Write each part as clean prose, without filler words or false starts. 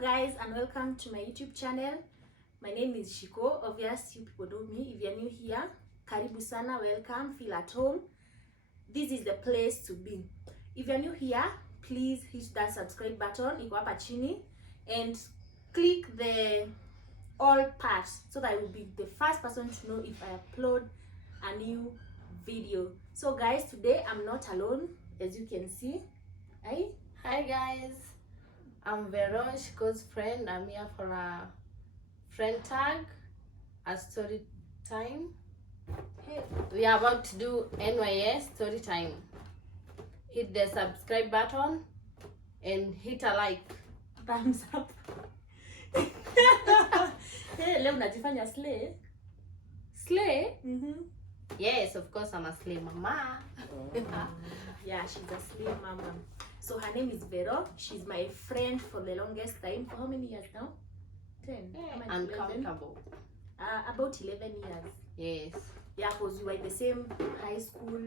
guys, and welcome to my YouTube channel. My name is Shiko. Obviously you people know me. If you're new here, karibu sana, welcome, feel at home. This is the place to be. If you're new here, please hit that subscribe button iko hapa chini and click the all part so that I will be the first person to know if I upload a new video. So guys, today I'm not alone, as you can see. Hi guys, I'm Veron, Shiko's friend. I'm here for a friend tag, a story time. Hey. We are about to do NYS story time. Hit the subscribe button and hit a like. Thumbs up. Hey, leo unajifanya slay? Slay? Mm-hmm. Yes, of course I'm a slay mama. Yeah, she's a slay mama. So her name is Vero. She's my friend for the longest time. For how many years now? 10. Uncountable. About 11 years. Yes. Yeah, because we were in the same high school,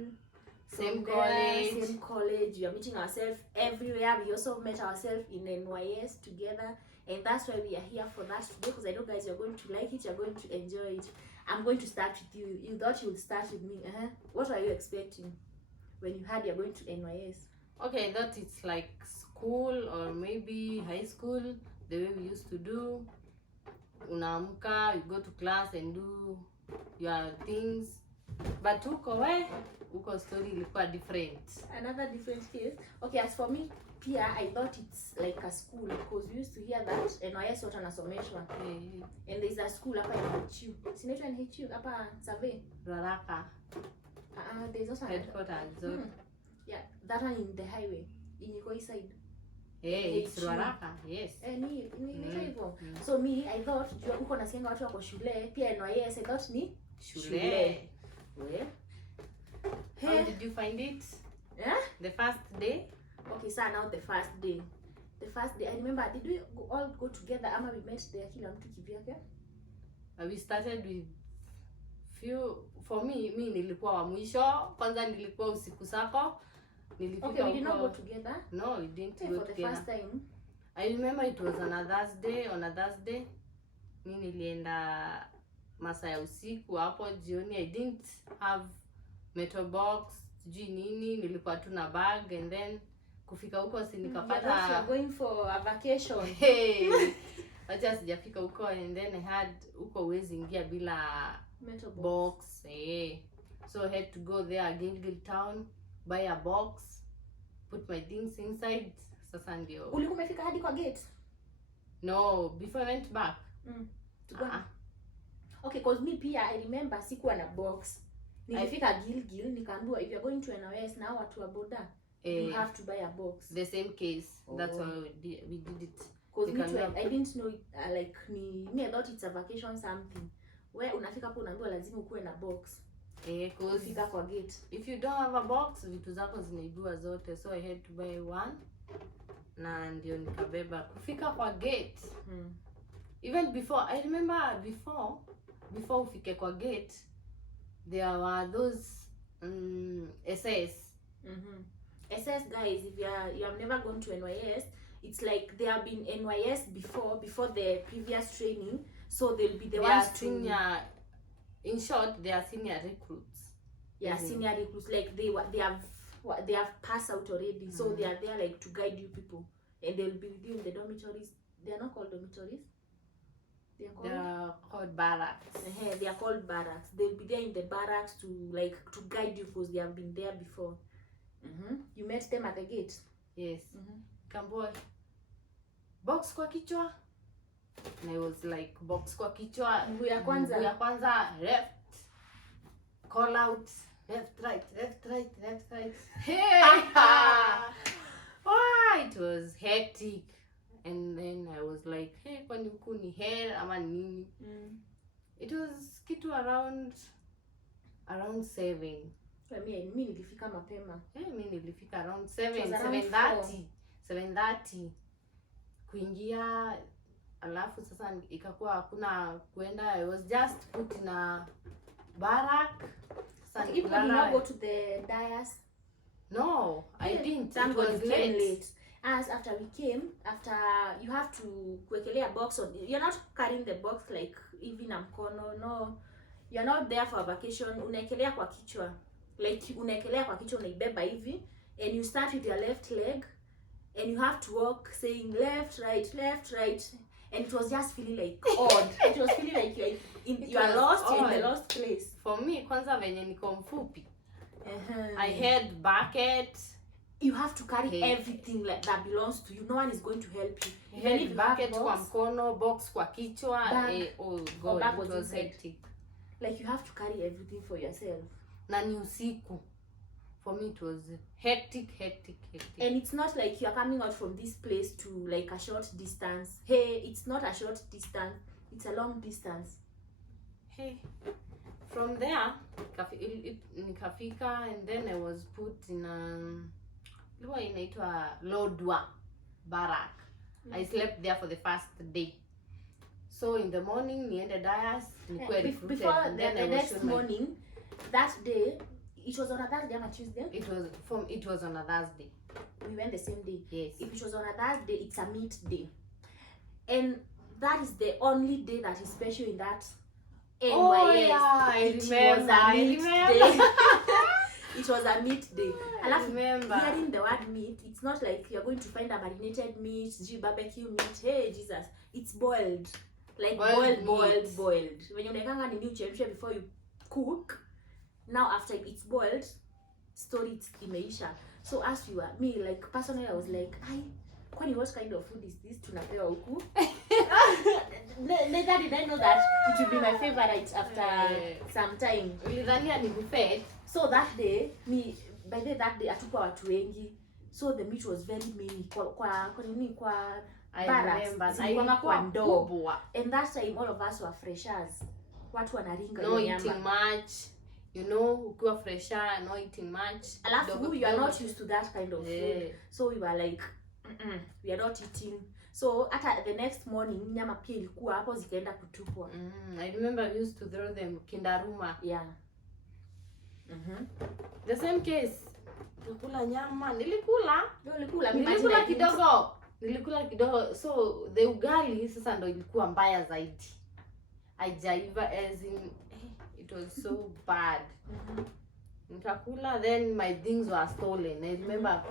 Same college. We are meeting ourselves everywhere. We also met ourselves in NYS together, and that's why we are here for that today. Because I know, guys, you're going to like it. You're going to enjoy it. I'm going to start with you. You thought you would start with me. What are you expecting when you heard you're going to NYS? Okay, I thought it's like school or maybe high school, the way we used to do. Unaamka, you go to class and do your things. But uko story ilikuwa different. Another different case. Okay, as for me, Pia, I thought it's like a school because we used to hear that NYS watu wanasomeshwa. And there's a school hapa in HU. Sinaitwa in HU hapa Survey. Raraka. There's also Headquarters. yeah, that one in the highway in Ikoi side. Hey, it's Raraka. Yes. Ni hivyo. So me, I thought uko nasikia watu wako shule, pia NYS, I thought ni Shule. Well, How did you find it? Yeah? The first day? Okay, so now the first day. The first day, I remember, did we all go together ama we met there kila mtu kivyake? We started with few. For me nilikuwa wa mwisho. Kwanza nilikuwa usiku sako. Nilifika okay, we did not go together. No, we didn't go for together. The first time. I remember it was on a Thursday. Mimi nilienda masaa ya usiku hapo jioni. I didn't have metal box, sijui nini, nilikuwa tu na bag and then kufika huko si nikapata you are going for a vacation. Hey. Acha sijafika huko and then I had huko uwezi ingia bila metal box. So I had to go there Gilgil town, buy a box, put my things inside. Sasa ndio. Ulikuwa umefika hadi kwa gate? No, before I went back. To go. Okay, cause me pia I remember sikuwa na box. Nilifika Gilgil nikaambiwa if you're going to NYS now watu wa boda you have to buy a box. The same case. That's why we did it. Cause me too, I didn't know it, like I thought it's a vacation something. Where unafika hapo unaambiwa lazima ukuwe na box. Cause fika kwa gate. If you don't have a box, vitu zako zinaibiwa zote. So I had to buy one. Na ndio nikabeba kufika kwa gate. Even before, I remember before ufike kwa gate, there were those SS. SS, guys, if you have never gone to NYS, it's like they have been NYS before the previous training, so they'll be the ones senior. In short, they are senior recruits. Yeah, senior recruits. Like they have passed out already, so they are there like to guide you people, and they'll be with you in the dormitories. They are not called dormitories. They are called barracks. They are called barracks. They'll be there in the barracks to guide you because they have been there before. You met them at the gate. Yes. Kamboy. Box kwa kichwa. And I was like, box kwa kichwa. Mguu ya kwanza. Left. Call out. Left, right. Hey! It was hectic. And then I was like, hey, kwani huku ni hair ama nini? It was kitu around 7. Mimi nilifika mapema. Mimi nilifika around 7:30 kuingia, alafu sasa ikakuwa hakuna kuenda. I was just put in a barrack. Sasa you go to the dais? No, I didn't. It was late. As after we came, after you have to kuekelea box on, you're not carrying the box like hivi na mkono, no, you're not there for a vacation. Unaekelea kwa kichwa, like unaekelea kwa kichwa, unaibeba hivi, and you start with your left leg and you have to walk saying left right, and it was just feeling like odd. It was feeling like you are lost in the lost place. For me, kwanza venye niko mfupi, I had bucket. You have to carry everything like that belongs to you. No one is going to help you. Even if bucket kwa mkono, box kwa kichwa, oh god, it was hectic. Like you have to carry everything for yourself. Na ni usiku. For me it was hectic. And it's not like you are coming out from this place to like a short distance. Hey, it's not a short distance. It's a long distance. Hey. From there, nikafika, and then I was put in ilikuwa inaitwa Lodwar Barrack. I slept there for the first day. So in the morning, niende Dias, nikuwe recruited. Before the next morning, that day, it was on a Thursday or Tuesday? It was on a Thursday. We went the same day. Yes. If it was on a Thursday, it's a meet day. And that is the only day that is special in that NYS. Oh yeah, I remember. It was a meat day. I remember. Hearing the word meat, it's not like you're going to find a marinated meat, barbecue meat. Hey Jesus, it's boiled. Like boiled. When you unekanga nini uchemshe before you cook. Now after it's boiled, story imeisha. So as you are, me like personally I was like, kwani what kind of food is this tunapewa huku? Later did I know that it would be my favorite after some time. Ulidhania ni buffet. So that day, that day atupa watu wengi. So the meat was very many. Kwa barracks. Kwa ndoo. And that time all of us were freshers. Watu wanaringa no eating much. You know, ukiwa fresher, no eating much. Alafu you are not used to that kind of food. So we were like, we are not eating. So at the next morning, nyama pia ilikuwa hapo zikaenda kutupwa. I remember we used to throw them kindaruma. Yeah. The same case. Nilikula nyama, nilikula kidogo. So the ugali sasa ndo ilikuwa mbaya zaidi. Haijaiva, as in it was so bad. Nikakula, then my things were stolen. I remember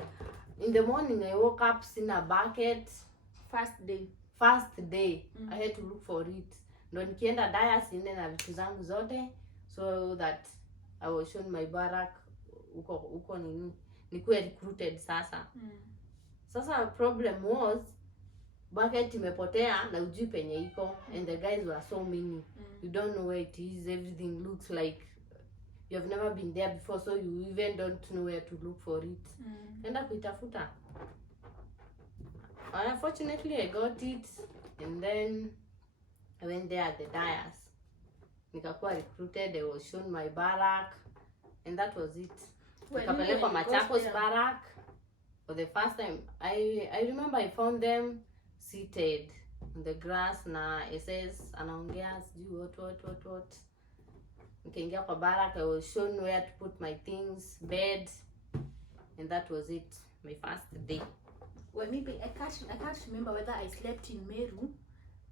in the morning I woke up in a bucket. First day. I had to look for it. Ndo nikienda Dias niende na vitu zangu zote, so that I was shown my barrack uko nikuwe recruited sasa. Sasa problem was bucket imepotea na ujui penye iko, and the guys were so many. You don't know where it is. Everything looks like you have never been there before, so you even don't know where to look for it. Enda kuitafuta. Unfortunately I got it, and then I went there at the Dias. Nikakuwa recruited. I was shown my barrack, and that was it. Nikapelekwa Machakos barrack for the first time. I remember I found them seated on the grass na SS anaongea sijui what. Nikaingia kwa barrack. I was shown where to put my things, bed, and that was it. My first day. Well, maybe I can't remember whether I slept in Meru,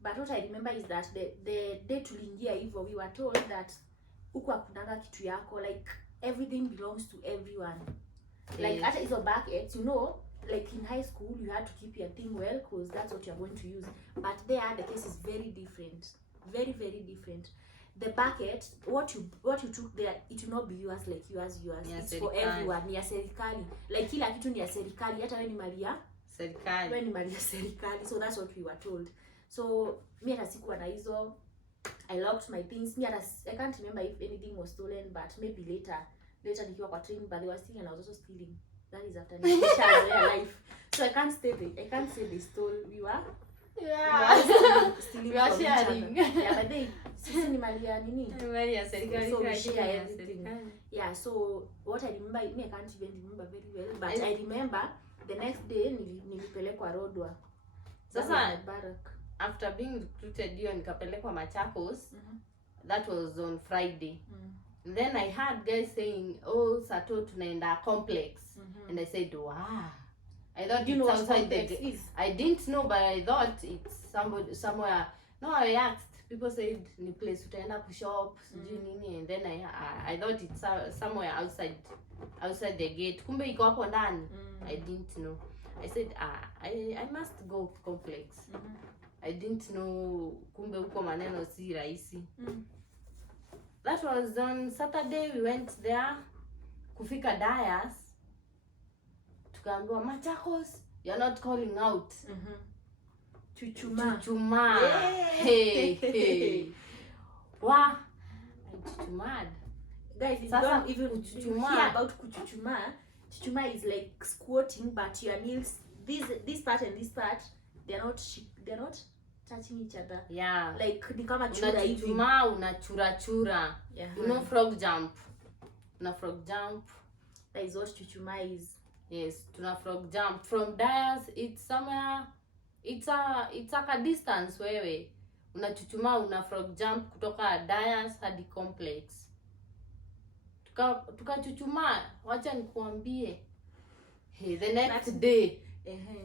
but what I remember is that the day tuliingia hivyo, we were told that huku hakunanga kitu yako, like everything belongs to everyone. Like hata hizo buckets, you know, like in high school you had to keep your thing well because that's what you're going to use, but there the case is very different, very different. The bucket, what you took there, it will not be yours like yours. It's for everyone. Ni ya serikali. Like kila kitu ni ya serikali, hata wewe ni mali ya serikali. Wewe ni mali ya serikali. So that's what we were told. So me hata sikuwa na hizo. I locked my things. I can't remember if anything was stolen, but maybe later nikiwa kwa training, but they were stealing and I was also stealing. That is after my life. So I can't say they stole. We were stealing from sharing. Yeah, but they sisi ni mali ya nini? Mali ya serikali. So we share everything. Yeah, so what I remember, I can't even remember very well, but I remember the next day nilipelekwa Lodwar. Sasa barrack. After being recruited hiyo nikapelekwa Machakos. That was on Friday. And then I heard guys saying, oh, Sato tunaenda complex. And I said, wow. I thought You know it's what outside the complex gate. is? I didn't know, but I thought it's somewhere. No, I asked. People said ni place utaenda kushop, sijui nini, and then I thought it's somewhere outside the gate. Kumbe iko hapo ndani. I didn't know. I said I must go complex. I didn't know kumbe huko maneno si rahisi. That was on Saturday. We went there. Kufika Dayas, tukaambiwa Machakos, you're not calling out. Chuchuma. Hey. Wa. Chuchumad. Guys, if you Sasa, don't even kuchuchuma. hear about kuchuchuma, chuchuma is like squatting, but your nails, this part and this part, they're not touching each other. Yeah. Like ni kama chura hivi. Unachuchuma, unachura. Yeah. You know frog jump. Tuna frog jump. That is what chuchuma is. Yes, tuna frog jump from Dayas. It's somewhere, it's a distance wewe unachuchuma, una frog jump kutoka Dayas hadi complex. Tukachuchuma, wacha nikuambie. Hey, the next day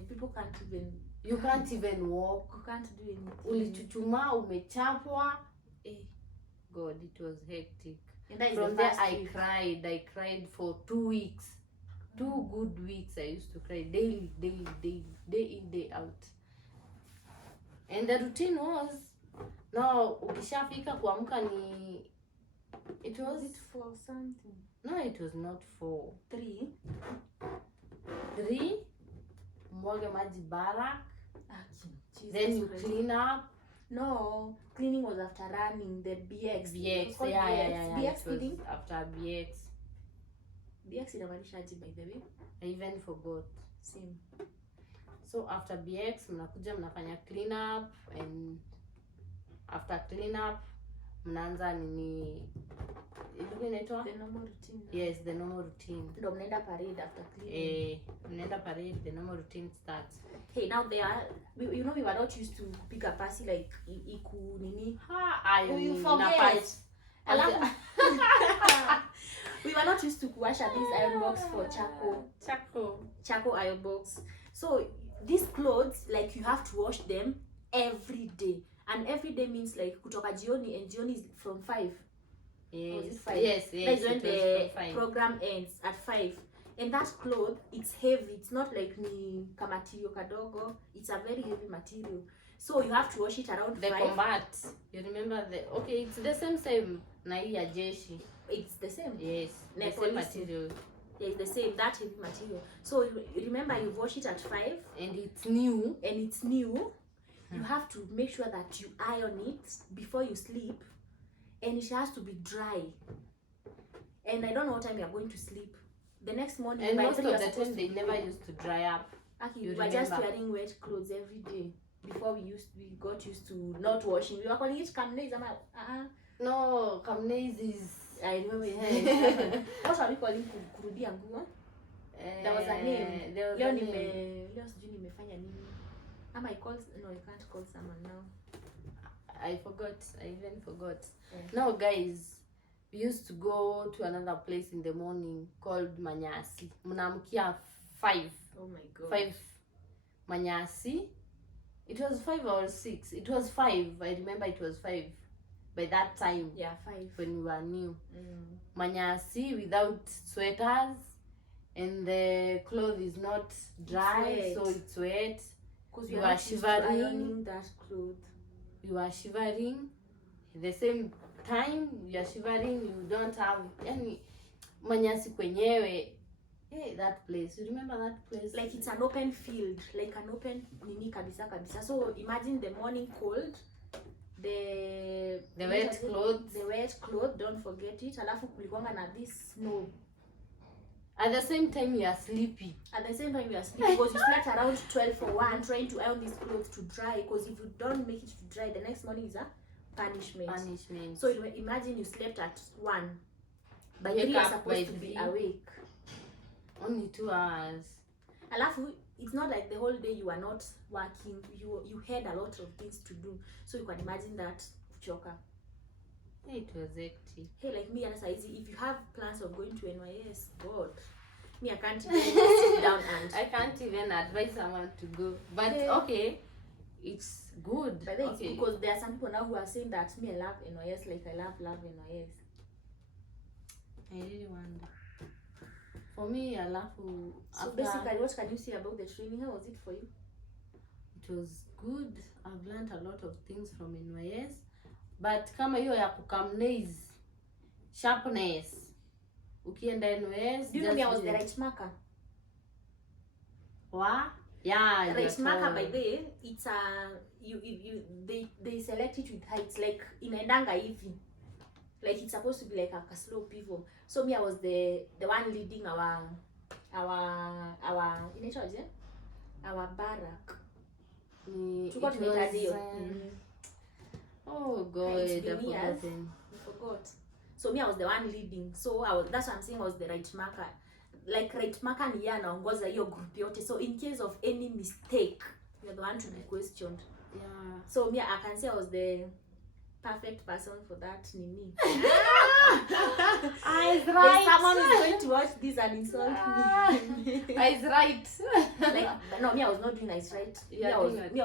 people can't even, you can't even walk. You can't do anything. Ulichuchuma, umechapwa. God, it was hectic. And that is from the there week. I cried for 2 weeks. 2 good weeks I used to cry daily, day in, day out. And the routine was, now ukishafika kuamka ni, it was it for something? No, it was not 4. 3. Mwage maji barak. Jesus Then you Christ. clean up. No, cleaning was after running the BX. BX, It was called yeah. BX It was cleaning. after BX. BX inamaanisha aje by the way? I even forgot. Same. So after BX mnakuja mnafanya clean up, and after clean up mnaanza nini ilikuwa inaitwa The normal routine. Yes, the normal routine. Ndo mnaenda parade after cleaning. Mnaenda parade, the normal routine starts. Hey, now we were not used to pick a pasi like iku nini. You forget. We were not used to kuwasha this iron box for charcoal iron box. So these clothes, like, you have to wash them every day, and every day means like kutoka jioni, and jioni is from 5. Yes. 5? Yes. That's when the program ends at 5. And that cloth, it's heavy. It's not like ni kamatilio kadogo. It's a very heavy material. So you have to wash it around 5. The combat. You remember it's the same na hii ya jeshi. It's the same. Yes. The same material. Yeah, it's the same, that heavy material. So remember, you wash it at 5. And it's new. You have to make sure that you iron it before you sleep. And it has to be dry. And I don't know what time you are going to sleep. The next morning, and most of the time they never used to dry up. We were just wearing wet clothes every day before we got used to not washing. We were calling it Kamnez. No, Kamnez is, I remember. What are we calling kurudia nguo? There was a name. Leo sijui nimefanya nini. I can't call someone now. I forgot. I even forgot. Now guys, we used to go to another place in the morning called Manyasi. Mnaamkia 5. Oh my God. 5 Manyasi. It was 5 or 6. It was 5. I remember it was 5 by that time. Yeah, 5. When we were new. Manyasi without sweaters, and the clothes is not dry, so it's wet. Because you are shivering. That clothes. You are shivering. At the same time you are shivering, you don't have any Manyasi kwenyewe. Hey, that place. You remember that place? Like, it's an open field, like an open nini kabisa. So imagine the morning cold, the wet clothes, don't forget it. Alafu kulikuanga na this snow. At the same time you are sleepy. Because you slept around 12 for 1 trying to iron these clothes to dry, because if you don't make it to dry, the next morning is a punishment. So imagine you slept at 1, by 3 you are supposed to be awake. Only 2 hours. Alafu, it's not like the whole day you are not working. You had a lot of things to do, so you can imagine that kuchoka. It was hectic. Hey, like me and Saizi, if you have plans of going to NYS, God, me, I can't even sit down and even advise someone to go, but okay, it's good. But then Okay. it's because there are some people now who are saying that me I love NYS, like I love NYS. I really wonder. For me, I love to. So basically, what can you say about the training? How was it for you? It was good. I've learned a lot of things from NYS, but kama hiyo ya kukamnaze sharpness ukienda NYS, do you know me I was the right marker? What? Yeah, right marker by the way, it's they select it with heights, like inaendanga hivi, like it's supposed to be like a slow pivot. So me I was the one leading our our barrack. Oh god, I forgot. So me I was the one leading, so that's what I'm saying, I was the right marker. Like right marker ni yeye anaongoza hiyo group yote, so in case of any mistake you're the one to be questioned. Yeah, so me I can say I was the perfect person for that. Nini I is right. Someone is going to watch this and insult me. I is right. Like no, me I was not doing I is right. I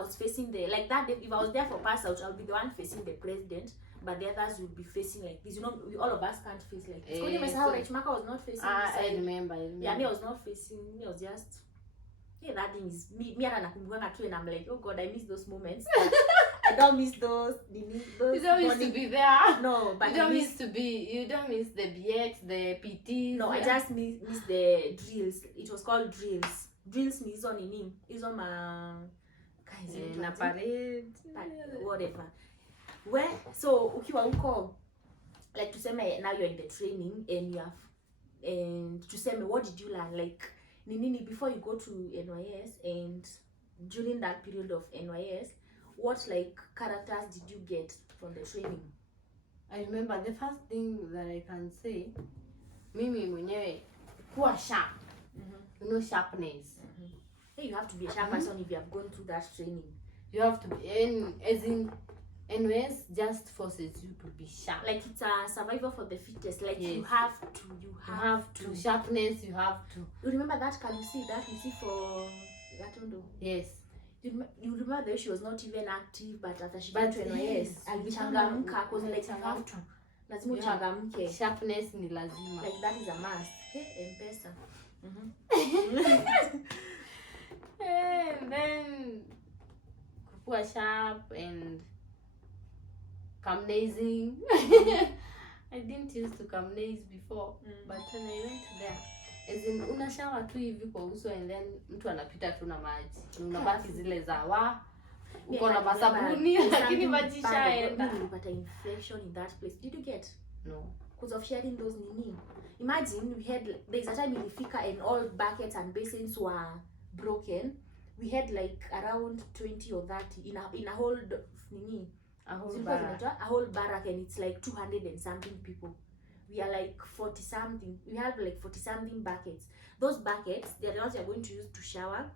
was facing the like that day, if I was there for pass out, I'll be the one facing the president, but the others will be facing like this. You know, all of us can't face like this. Only myself, right? Maka was not facing this side. I remember. Yeah, me I was not facing. Me I was just. Yeah, that thing is me. Me and I'm like, oh God, I miss those moments. I don't miss those. You don't miss to be there. No, but you don't miss to be. You don't miss the BX, the PT. No, I just miss the drills. It was called drills. Drills ni hizo nini? Hizo na parade, whatever. Where so ukiwa huko, like tuseme now you're in the training and you have, and tuseme what did you learn, like nini before you go to NYS and during that period of NYS, what like characters did you get from the training? I remember the first thing that I can say, mimi mwenyewe kuwa sharp. You know, sharpness. Hey, you have to be a sharp person if you have gone through that training. You have to be, as in NYS just forces you to be sharp. Like it's a survival for the fittest. Like yes. you have to sharpness. You have to. You remember that? Can you see that? You see for Gatondo? Yes. You remember that she was not even active, but after she got to NYS, alichangamka because like you have to. Lazima uchangamke. Sharpness ni lazima. Like that is a must. Hey, M-Pesa. And then kuwa sharp and camnazing. I didn't used to camnaze before, but when I went there, as in unashawa tu hivi kwa uso and then mtu anapita tu na maji. Unabaki zile za uko na masabuni lakini maji shaenda. You got an infection in that place. Did you get? No. Because of sharing those nini. Imagine we had, there's a time in Ifika and all buckets and basins were broken. We had like around 20 or 30 in a whole nini. A whole barrack, and it's like 200 and something people. We are like 40 something. We have like 40 something buckets. Those buckets, they're the ones you're going to use to shower.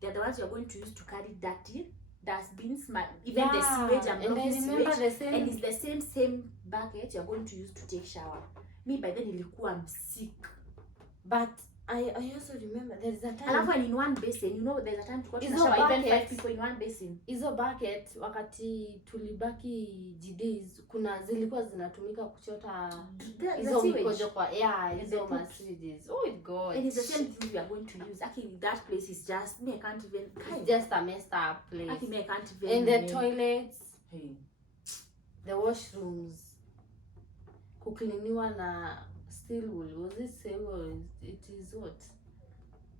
They're the ones you're going to use to carry dirty dustbins, even the sewage and blocking sewage. And it's the same bucket you're going to use to take shower. Me by then I'm sick. But I also remember there's a time. Alafu in one basin, you know, there's a time to shower even 5 people in one basin. Hizo bucket wakati tulibaki GDs kuna zilikuwa zinatumika kuchota hizo mikojo kwa hizo messages. Oh god. And it's the same thing we are going to use. Actually that place is just me, I can't even. It's just a messed up place. Actually I can't even. And the toilets, the washrooms, kukliniwa na steel wool. Was it steel wool? It is what?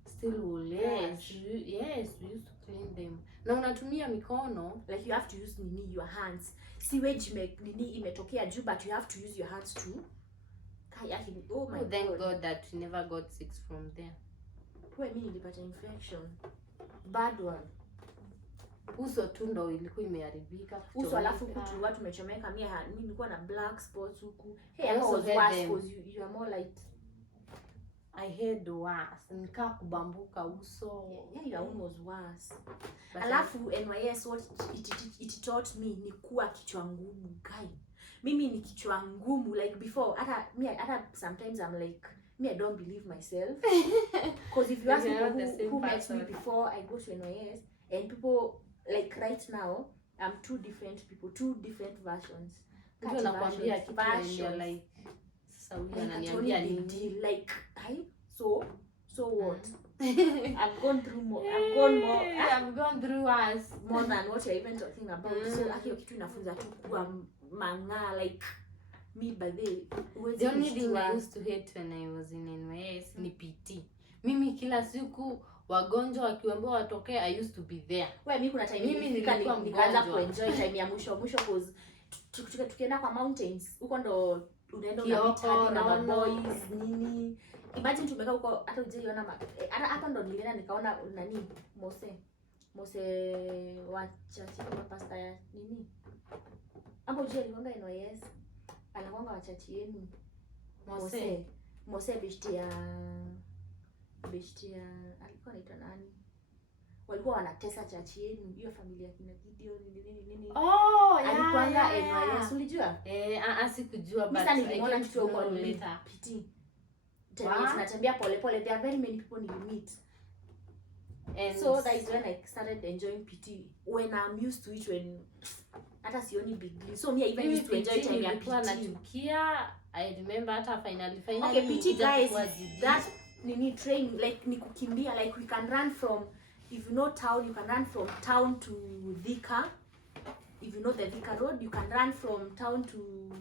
Steel wool. Yes. Yes, we used to clean them. Na unatumia mikono. Like you have to use your hands. Sewage imetokea juu, but you have to use your hands too. Oh my god. Thank God that we never got sick from there. Poor me nilipata infection. Bad one. Uso tu ndo ilikuwa imeharibika. Uso alafu kutu watu tumechomeka. Mimi nilikuwa na black spots huku. Hey, I was worse because you are more light. I had worse. Nikaa kubambuka uso. Yeah, your own was worse. Alafu NYS what it taught me ni kuwa kichwa ngumu. Guy. Mimi ni kichwa ngumu, like before hata sometimes I'm like me, I don't believe myself. Because if you ask You're people not the same who met me person. before I go to NYS, and people like right now, I'm two different people, two different versions. Mtu anakuambia kitu and you're versions. like, sasa huyu Like, ananiambia big nini? deal. Like, so what? I've gone through more. I've gone through more than what you're even talking about. So hiyo kitu inafunza tu kuwa manga, like me by the only thing I used to hate when I was in NYS ni PT. Mimi kila siku wagonjwa wakiambiwa watokee, I used to be there. Wewe mimi kuna time mimi nikaanza kuenjoy time ya mwisho cause tukienda kwa mountains huko ndo unaenda unapita na boys nini. Imagine tumekaa huko hata ujiona hata hapa ndo nilienda nikaona nani Mose wa church kwa pastor ya nini. Hapo je alikwanga NYS. Anakwanga wa church yenu. Mose bishtia alikuwa anaitwa nani? Walikuwa wanatesa church yenu, hiyo familia kina Gideon nini. Oh, yeah. Alikwanga NYS, ulijua? Sikujua but Mimi niliona kitu huko later. PT. Tunatembea pole, there are very many people you meet. And so that is when I started enjoying PT, when I'm used to it, when hata sioni big deal. So me I even used to enjoy time ya PT. Nachukia, I remember hata finally okay, PT guys, that nini train like ni kukimbia, like we can run from, if you know town, you can run from town to Thika. If you know the Thika road, you can run from town to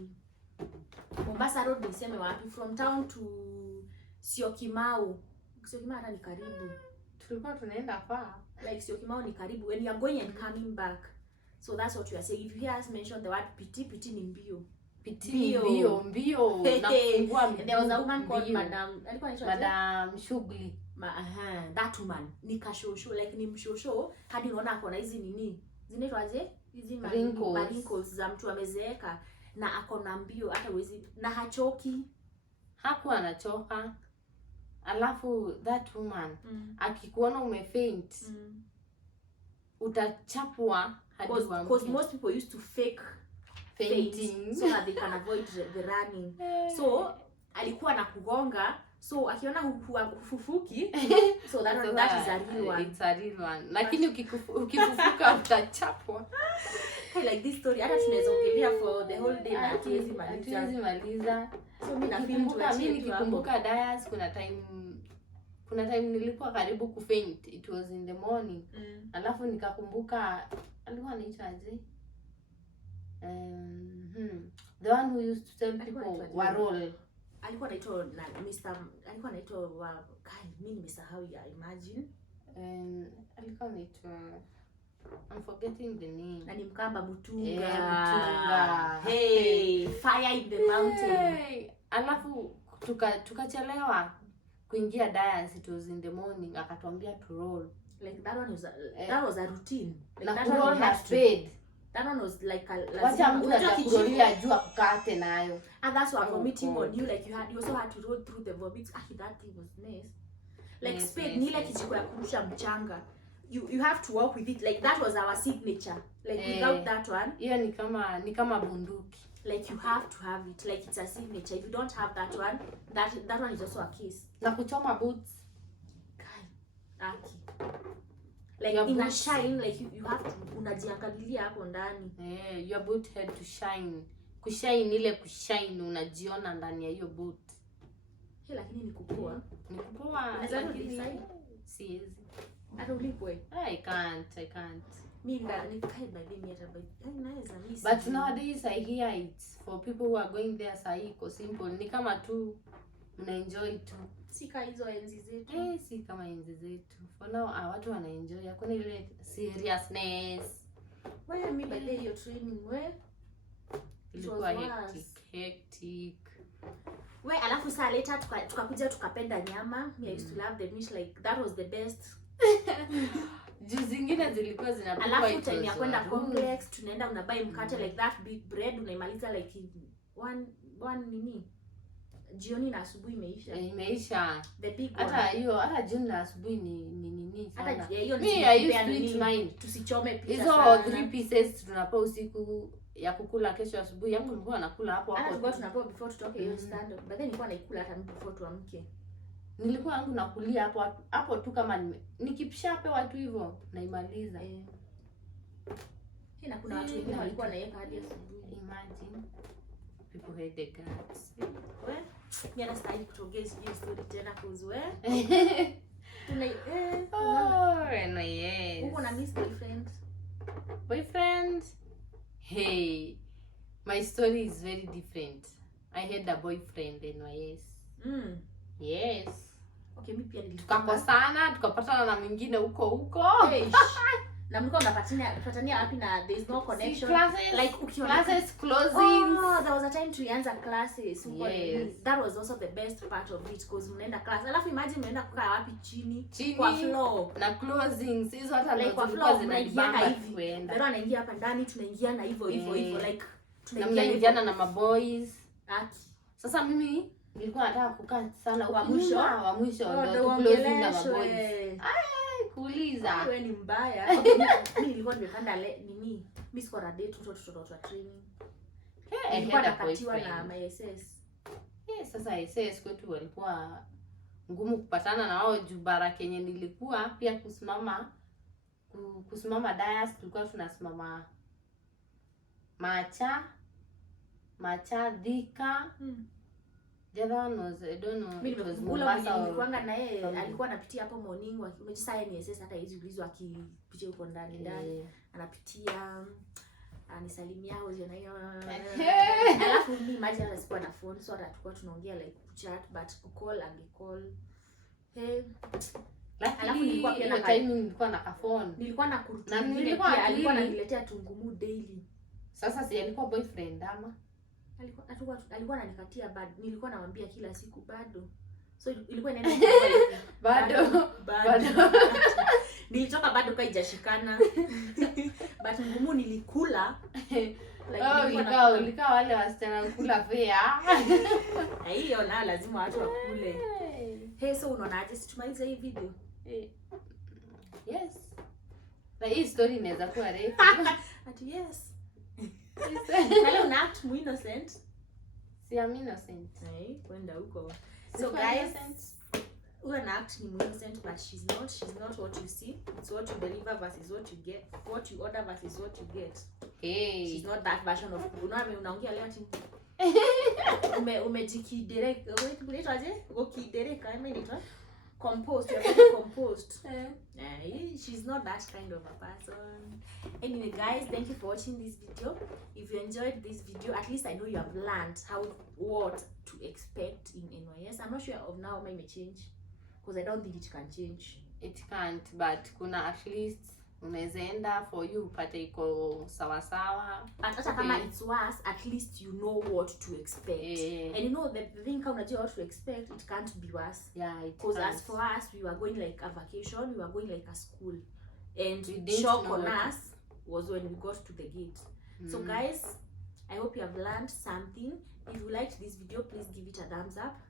Mombasa road, niseme wapi, from town to Syokimau hata ni karibu. Tulikuwa tunaenda far. Like Syokimau ni karibu when you are going and coming back. So that's what we are saying. If you hear us mention the word PT ni mbio. Mbio. Na kufungua mbio. There was a woman called Madam Shughuli. That woman ni kashosho, like ni mshosho hadi unaona ako na hizi nini. Zinaitwaje? Hizi wrinkles za mtu amezeeka na ako na mbio hata uwezi na hachoki. Hakuwa anachoka. Alafu that woman akikuona umefaint utachapwa hadi uamke. Because most people used to fake fainting so that they can avoid the running. So alikuwa na kugonga, so akiona hufufuki, so that is a real one. It's a real one. Lakini ukifufuka utachapwa. Hey, like this story hata tunaweza ongelea for the whole day na hatuwezi maliza. So mimi nikikumbuka Dias, kuna time nilikuwa karibu kufaint. It was in the morning. Alafu nikakumbuka alikuwa anaitwa aje? The one who used to tell people Warol. Alikuwa anaitwa alikuwa anaitwa mimi nimesahau ya imagine. Alikuwa anaitwa, I'm forgetting the name. Na ni Mkamba Mutunga. Mutunga. Hey, fire in the mountain. Hey. Alafu tukachelewa kuingia Dias, it was in the morning, akatuambia to roll. Like that one was a routine. Like na that roll na speed. That one was like wacha mtu atakurolia juu akukate nayo. And that's why vomiting on you, like you also had to roll through the vomits. That thing was nice. Like speed ni ile kijiko ya kurusha mchanga. You have to walk with it. Like that was our signature. Like without that one, hiyo ni kama bunduki. Like you have to have it. Like it's a signature. If you don't have that one, that one is also a kiss. Na kuchoma boots. Aki. Like your in boots, a shine, like you have to unajiangalilia hapo ndani. Your boot had to shine. Kushine ile kushine unajiona ndani ya hiyo boot. Lakini ni kukua. Lakini siwezi. Hata ulipwe. I can't. Mimi nikae baby hata naweza miss. But nowadays I hear it's for people who are going there saiko simple. Ni kama tu una enjoy tu. Si kama hizo enzi zetu. Si kama enzi zetu. For now watu wana enjoy. Hakuna ile seriousness. Wewe mimi baadaye hiyo training ilikuwa hectic. We alafu saa later tukakuja tukapenda nyama. I used to love the meat, like that was the best. Juu zingine zilikuwa zinapikwa. Alafu time ya kwenda complex tunaenda unabuy mkate like that big bread unaimaliza like one nini. Jioni na asubuhi imeisha. The big one. Hata jioni na asubuhi ni nini sana. Hata hiyo ni mine. Tusichome pizza. Hizo 3 pieces tunapa usiku ya kukula kesho asubuhi. Yangu nilikuwa nakula hapo Ana hapo. tulikuwa tunapewa before tutoke hiyo stand up. But then nilikuwa naikula hata before tuamke. Nilikuwa yangu nakulia hapo tu kama nikishapewa tu hivyo naimaliza. Na kuna watu wengine walikuwa naeka hadi asubuhi. Imagine people hate the guts. Wewe mimi anastahili kutogea hiyo story tena kuzwe. No, yes. Uko na miss Boyfriend? Hey, my story is very different. I had a boyfriend NYS. Yes. Okay, mimi pia nilikuwa tukakosana, tukapatana na mwingine huko. Na mlikuwa mnapatania wapi na there is no connection? Like classes closing. There was a time tulianza classes. Yes. That was also the best part of it because mnaenda class. Alafu imagine mnaenda kukaa wapi chini kwa floor na closing. Hizo hata like kwa floor zinaigiana hivi. Ndio anaingia hapa ndani tunaingiana hivyo like tunaingiana na maboys. Sasa mimi nilikuwa nataka kukaa sana wa mwisho ndio closing na maboys. Kuuliza wewe ni mbaya. Mimi nilikuwa nimepanda nini? Mimi siko na date watoto wa training. Nilikuwa nakatiwa na my SS. Sasa SS kwetu walikuwa ngumu kupatana na wao juu bara Kenya nilikuwa pia kusimama dayas tulikuwa tunasimama Macha Dhika. The other one was, I don't know, it was Mombasa. Nilikuwa na yeye alikuwa anapitia hapo morning umejisaya ni SS hata hizi ulizwa akipitia huko ndani anapitia anisalimia au jana hiyo. Alafu mimi imagine hata sikuwa na phone so hata tulikuwa tunaongea like chat but call and call. Alafu nilikuwa pia na timing nilikuwa na phone. Nilikuwa na kurutu. Alikuwa ananiletea tungumu daily. Sasa si alikuwa boyfriend ama alikuwa ananikatia bado. Nilikuwa namwambia kila siku bado. So ilikuwa inaenda bado. Nilitoka bado kwa ijashikana. But ngumu nilikula. Ulika wale wasichana kula fea. Hiyo na lazima watu wakule. So unaonaje situmalize hii video? Yes. Na hii story inaweza kuwa refu. Yes. Hello, not innocent. Si I'm innocent. Kwenda huko. So guys, we are not innocent, but she's not what you see. It's what you deliver versus what you get. What you order versus what you get. She's not that version of unaongea leo ati umejikidereka. Unaitwaje? Ukidereka ama inaitwa composed. She's not that kind of a person. Anyway guys, thank you for watching this video. If you enjoyed this video, at least I know you have learned what to expect in NYS. I'm not sure of now may change because I don't think it can change. It can't, but kuna at least unaweza enda for you upate iko sawa. But hata kama it's worse, at least you know what to expect. And you know the thing kama unajua what to expect, it can't be worse. Because as for us, we were going like a vacation, we were going like a school. And the shock on us was when we got to the gate. So guys, I hope you have learned something. If you liked this video, please give it a thumbs up.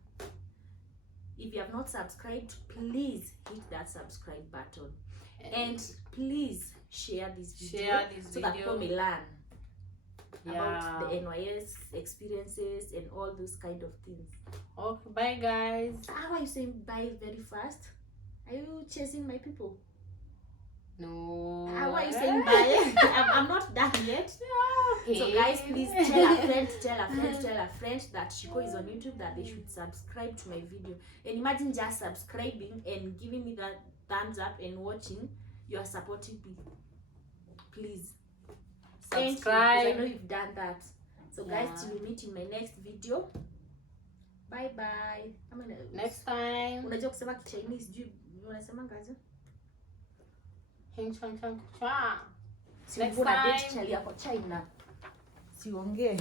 If you have not subscribed, please hit that subscribe button. And please share this video so that people may learn about the NYS experiences and all those kind of things. Okay, bye guys. How are you saying bye very fast? Are you chasing my people? No. How are you saying bye? I'm not done yet. Okay. So guys, please tell a friend that Shiko is on YouTube, that they should subscribe to my video. And imagine just subscribing and giving me that thumbs up and watching. You are supporting me. Please subscribe. I know you've done that. So guys, till we meet in my next video. Bye bye. Next time. Unajua kusema Chinese juu unasema ngazi? Heng chang chang cha. Next time. Chali yako China. Siongee.